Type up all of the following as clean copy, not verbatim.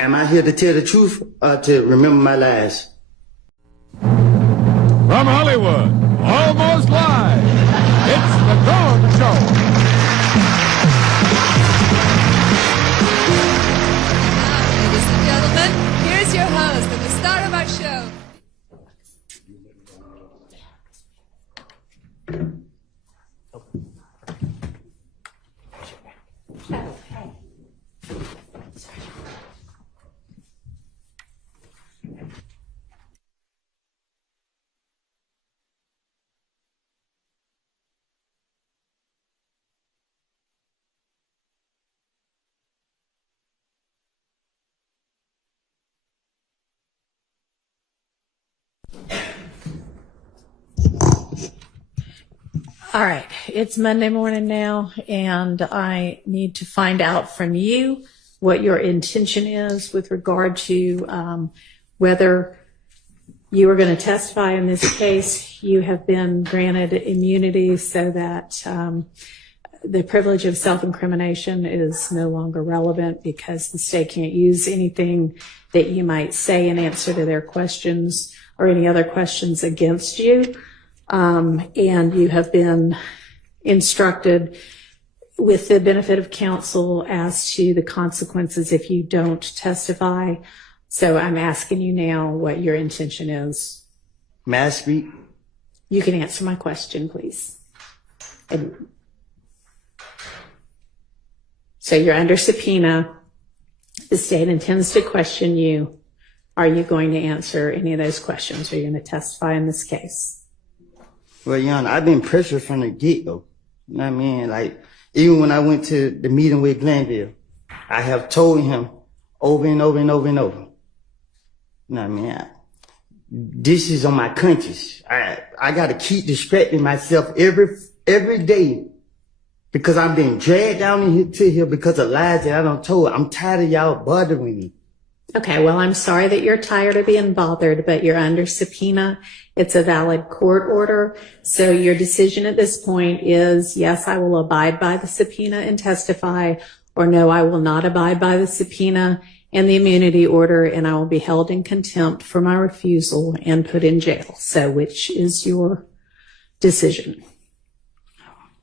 Am I here to tell the truth or to remember my lies? From Hollywood, almost live, it's The Cohen Show. Ladies and gentlemen, here's your host and the star of our show. All right, it's Monday morning now, and I need to find out from you what your intention is with regard to whether you are going to testify in this case. You have been granted immunity so that the privilege of self-incrimination is no longer relevant because the state can't use anything that you might say in answer to their questions or any other questions against you. And you have been instructed with the benefit of counsel as to the consequences if you don't testify. So I'm asking you now what your intention is. May I speak? You can answer my question, please. And so you're under subpoena. The state intends to question you. Are you going to answer any of those questions? Are you going to testify in this case? Well, Your Honor, I've been pressured from the get-go. You know what I mean? Like, even when I went to the meeting with Glanville, I have told him over and over and over and over. You know what I mean? This is on my conscience. I got to keep distracting myself every day because I'm being dragged down to here because of lies that I done told. I'm tired of y'all bothering me. Okay, well, I'm sorry that you're tired of being bothered, but you're under subpoena. It's a valid court order. So your decision at this point is, yes, I will abide by the subpoena and testify, or no, I will not abide by the subpoena and the immunity order, and I will be held in contempt for my refusal and put in jail. So which is your decision?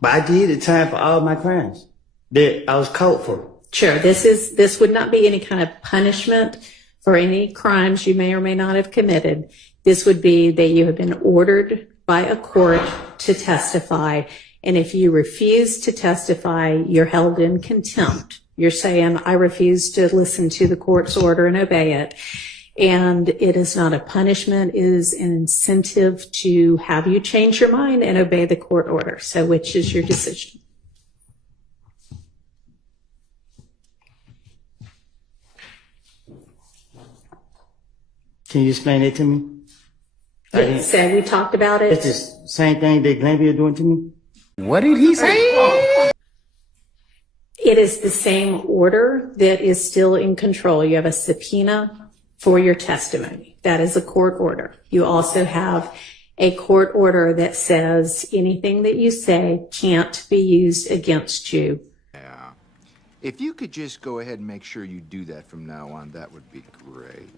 But I did the time for all my crimes that I was caught for. Sure. This would not be any kind of punishment for any crimes you may or may not have committed. This would be that you have been ordered by a court to testify. And if you refuse to testify, you're held in contempt. You're saying, I refuse to listen to the court's order and obey it. And it is not a punishment, it is an incentive to have you change your mind and obey the court order. So which is your decision? Can you explain it to me? Yes, so we talked about it. It's the same thing that Glanville doing to me? What did he say? It is the same order that is still in control. You have a subpoena for your testimony. That is a court order. You also have a court order that says anything that you say can't be used against you. Yeah. If you could just go ahead and make sure you do that from now on, that would be great.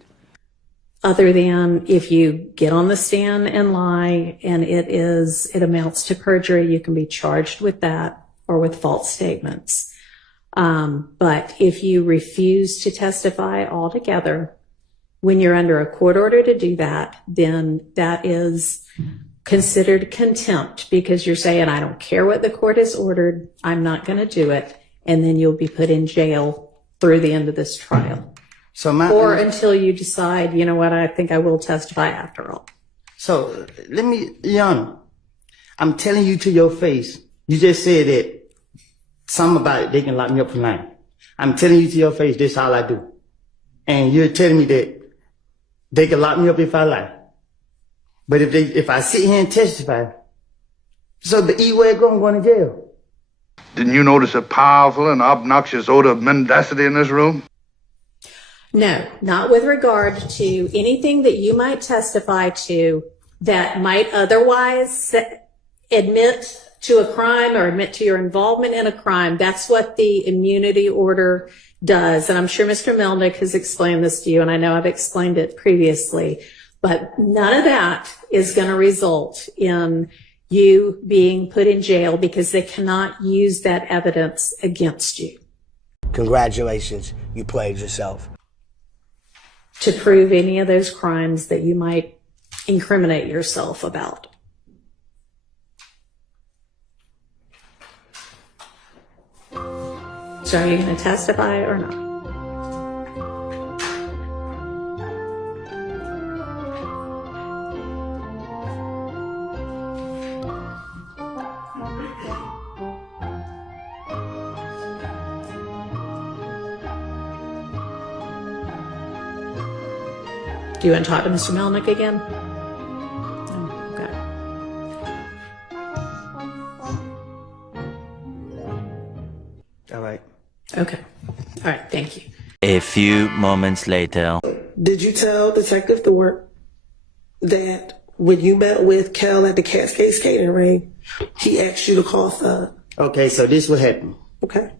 Other than if you get on the stand and lie and it amounts to perjury, you can be charged with that or with false statements. But if you refuse to testify altogether, when you're under a court order to do that, then that is considered contempt because you're saying, I don't care what the court has ordered, I'm not going to do it. And then you'll be put in jail through the end of this trial. Or until you decide, you know what, I think I will testify after all. So let me, Your Honor, I'm telling you to your face, you just said that something about it, they can lock me up for lying. I'm telling you to your face, this is all I do. And you're telling me that they can lock me up if I lie. But if I sit here and testify, so the E-way going to jail. Didn't you notice a powerful and obnoxious odor of mendacity in this room? No, not with regard to anything that you might testify to that might otherwise admit to a crime or admit to your involvement in a crime, that's what the immunity order does. And I'm sure Mr. Melnick has explained this to you, and I know I've explained it previously, but none of that is going to result in you being put in jail because they cannot use that evidence against you. Congratulations, you played yourself. To prove any of those crimes that you might incriminate yourself about. So are you going to testify or not? Do you want to talk to Mr. Melnick again? Oh, okay. All right. Okay. All right. Thank you. A few moments later. Did you tell Detective Thorpe that when you met with Kel at the Cascade skating ring, he asked you to call Thug? Okay, so this what happened. Okay.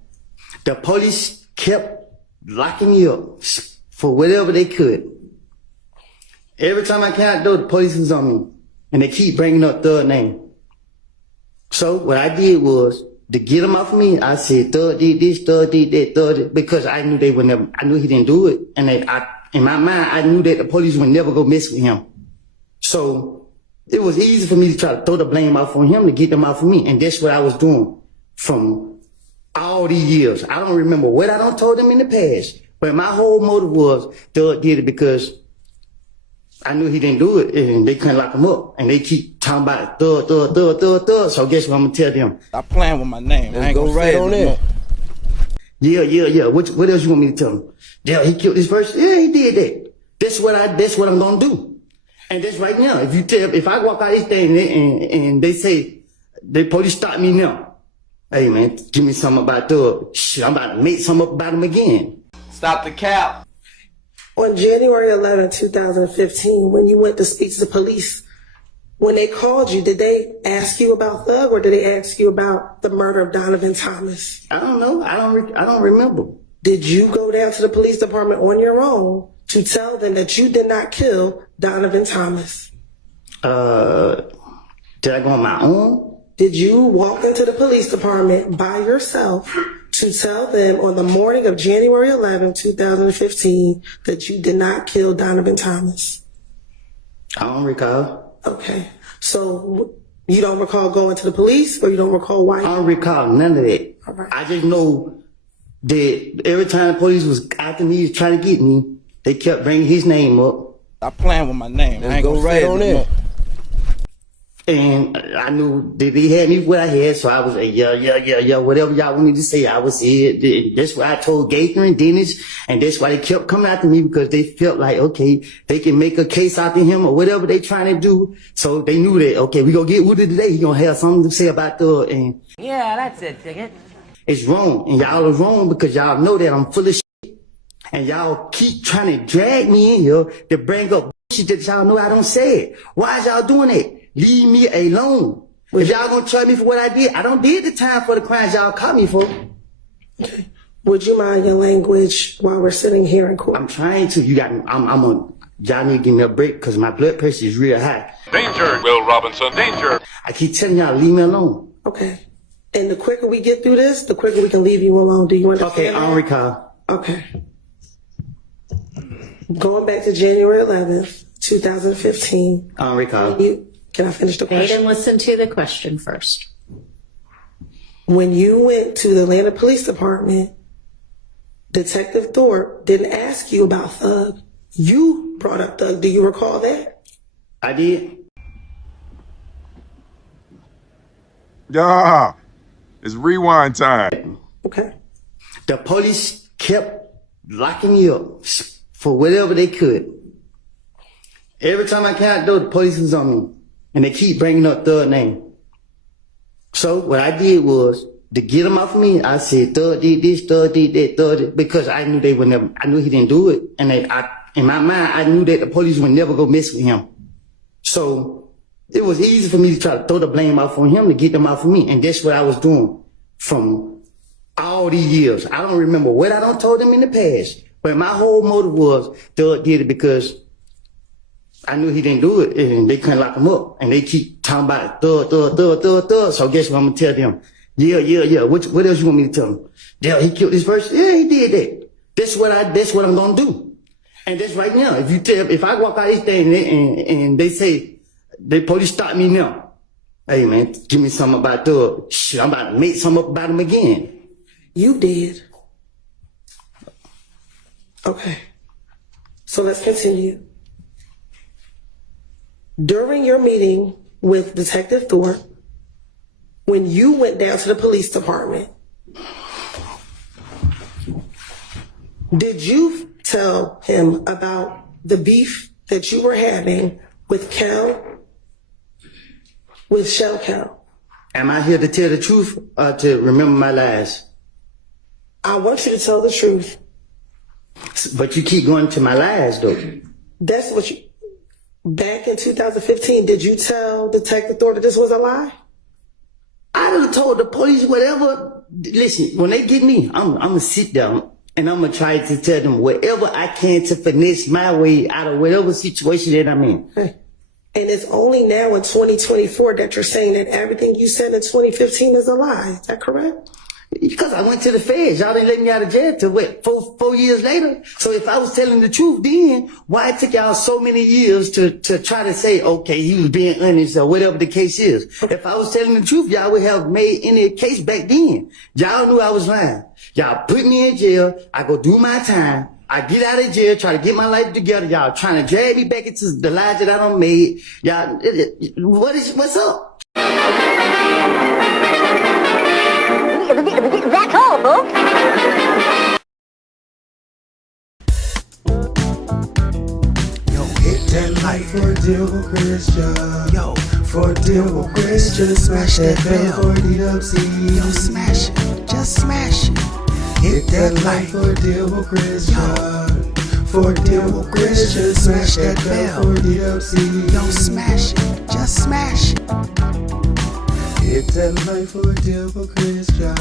The police kept locking me up for whatever they could. Every time I came out the police was on me. And they keep bringing up Thug's name. So what I did was, to get him off of me, I said, Thug did this, Thug did that, Thug did, because I knew they would never, I knew he didn't do it. And in my mind, I knew that the police would never go mess with him. So it was easy for me to try to throw the blame off on him to get them off of me. And that's what I was doing from all these years. I don't remember what I done told them in the past, but my whole motive was Thug did it because I knew he didn't do it, and they couldn't lock him up. And they keep talking about Thug, Thug, Thug, Thug, Thug. So guess what I'm gonna tell them? Stop playing with my name. I ain't Go gonna right say on it. in. Yeah. What else you want me to tell them? Yeah, he killed this person. Yeah, he did that. That's what I'm gonna do. And that's right now. If I walk out this thing and they say the police stop me now, hey man, give me something about Thug. Shit, I'm about to make something up about him again. Stop the cap. On January 11, 2015, when you went to speak to the police, when they called you, did they ask you about Thug or did they ask you about the murder of Donovan Thomas? I don't know. I don't remember. Did you go down to the police department on your own to tell them that you did not kill Donovan Thomas? Did I go on my own? Did you walk into the police department by yourself to tell them on the morning of January 11, 2015, that you did not kill Donovan Thomas? I don't recall. Okay. So you don't recall going to the police, or you don't recall why? I don't recall none of that. All right. I just know that every time the police was after me, trying to get me, they kept bringing his name up. Stop playing with my name. I ain't Go gonna right say on it. in. And I knew that they had me what I had, so I was like, yeah, whatever y'all want me to say, I was it. That's why I told Gaither and Dennis, and that's why they kept coming after me, because they felt like, okay, they can make a case out of him or whatever they trying to do. So they knew that, okay, we gonna get Woody today, he gonna have something to say about Thug, and Yeah, that's it, ticket. it's wrong. And y'all are wrong because y'all know that I'm full of shit. And y'all keep trying to drag me in here to bring up shit that y'all know I don't say it. Why is y'all doing that? Leave me alone. If y'all gonna charge me for what I did, I don't did the time for the crimes y'all caught me for. Okay. Would you mind your language while we're sitting here in court? I'm trying to. Y'all need to give me a break because my blood pressure is real high. Danger, Will Robinson, danger. I keep telling y'all, leave me alone. Okay. And the quicker we get through this, the quicker we can leave you alone. Do you understand? Okay, I don't recall. Okay. Going back to January 11th, 2015. I don't recall. Can I finish the Wait question? and listen to the question first. When you went to the Atlanta Police Department, Detective Thorpe didn't ask you about Thug. You brought up Thug. Do you recall that? I did. Yeah, it's rewind time. Okay. The police kept locking me up for whatever they could. Every time I came out the police was on me. And they keep bringing up Thug's name. So what I did was, to get him off of me, I said, Thug did this, Thug did that, Thug did, because I knew they would never, I knew he didn't do it. And in my mind, I knew that the police would never go mess with him. So they knew that, okay, we gonna get Woody today, he gonna have something to say about Thug, and that's why I told Gaither and Dennis, and that's why they kept coming after me, because they felt like, okay, they can make a case out of him or whatever they trying to do. So they knew that, okay, we gonna get Woody today, he gonna have something to say about Thug, and I'm trying to. it was easy for me to try to throw the blame off on him to get them off of me. And that's what I was doing from all these years. I don't remember what I done told them in the past, but my whole motive was Thug did it because I knew he didn't do it and they couldn't lock him up. And they keep talking about Thug. So guess what I'm gonna tell them? Yeah. What else you want me to tell them? Yeah, he killed this person. Yeah, he did that. That's what I'm gonna do. And that's right now. If I walk out this thing and they say, the police stop me now. Hey man, give me something about Thug. Shit, I'm about to make something up about him again. You did. Okay. So let's continue. During your meeting with Detective Thorpe, when you went down to the police department, did you tell him about the beef that you were having with Shell Cal? Am I here to tell the truth or to remember my lies? I want you to tell the truth. But you keep going to my lies though. That's what you... Back in 2015, did you tell Detective Thorpe that this was a lie? I done told the police whatever. Listen, when they get me, I'm gonna sit down and I'm gonna try to tell them whatever I can to finesse my way out of whatever situation that I'm in. And it's only now in 2024 that you're saying that everything you said in 2015 is a lie. Is that correct? Because I went to the feds. Y'all didn't let me out of jail till what, four years later? So if I was telling the truth then, why it took y'all so many years to try to say, okay, he was being honest or whatever the case is? If I was telling the truth, y'all would have made any case back then. Y'all knew I was lying. Y'all put me in jail. I go do my time. I get out of jail, try to get my life together. Y'all trying to drag me back into the lies that I done made. Y'all, what's up? That's all, folks. Yo, hit that like for deal with Christian. Yo, for deal with Christian. Smash that bell for ERUPTS. Yo, smash it. Just smash it. Hit that like for deal with Christian. For deal with Christian. Smash that bell for ERUPTS. Yo, smash it. Just smash it. Hit that like for deal with Christian.